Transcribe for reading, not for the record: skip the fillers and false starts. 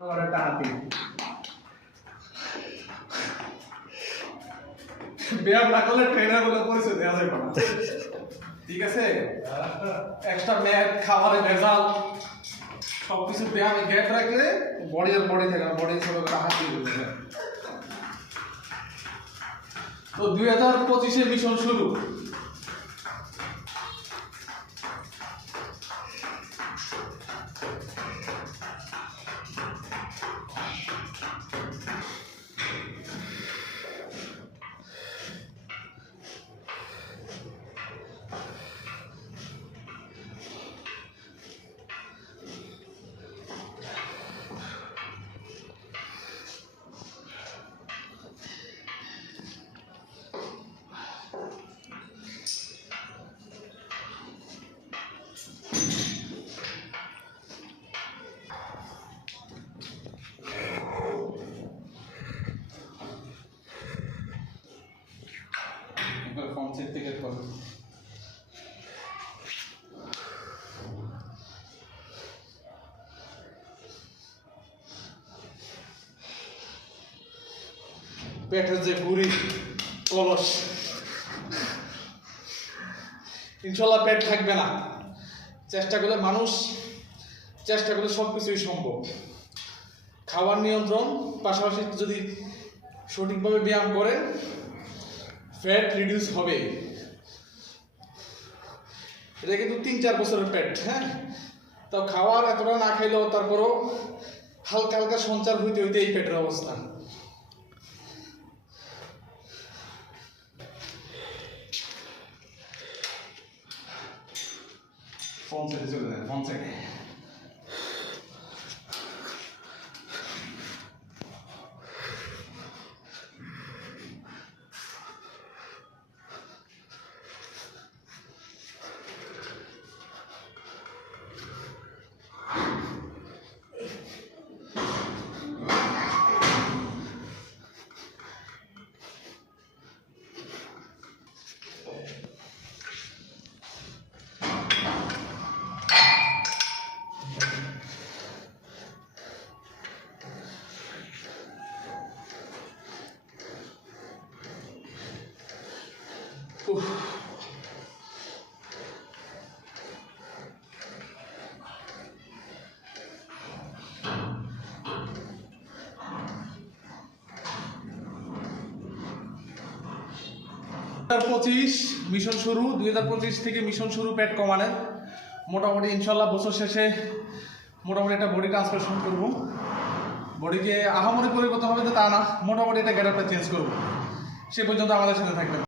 और टाटी ব্যায়াম না করলে ট্রেনার বলে পরিচয় দেওয়া যাবে না, ঠিক আছে? এক্সট্রা ম্যাট, খাবারে ভেজাল, সবকিছু ব্যায়ামে গ্যাপ রাখলে বডি থাকে, বডি ছোট করে হাত দিয়ে দেবে। তো 2025 মিশন শুরু। ফর্ম সেট থেকে করো। পেটের যে পুরি কলস, ইনশাল্লাহ পেট থাকবে না। চেষ্টা করলে সব কিছুই সম্ভব। খাবার নিয়ন্ত্রণ পাশাপাশি যদি সঠিকভাবে ব্যায়াম করে ফ্যাট রিডিউস হবে। এটা কিন্তু 3-4 বছরের পেট, হ্যাঁ। তো খাওয়ার এতটা না খাইলেও তারপরও হালকা হালকা সঞ্চার হইতে হইতে এই পেটের অবস্থা। ফোন সেটে চলে যায়, ফোন সেটে। মিশন শুরু 2025 থেকে মিশন শুরু পেট কমানোর। মোটামুটি ইনশাল্লাহ বছর শেষে মোটামুটি একটা বডি ট্রান্সফরমেশন করবো। বডিকে আহামরি পরিবর্তন হবে তো তা না, মোটামুটি এটা গেটআপটা চেঞ্জ করবো। সে পর্যন্ত আমাদের সাথে থাকবেন।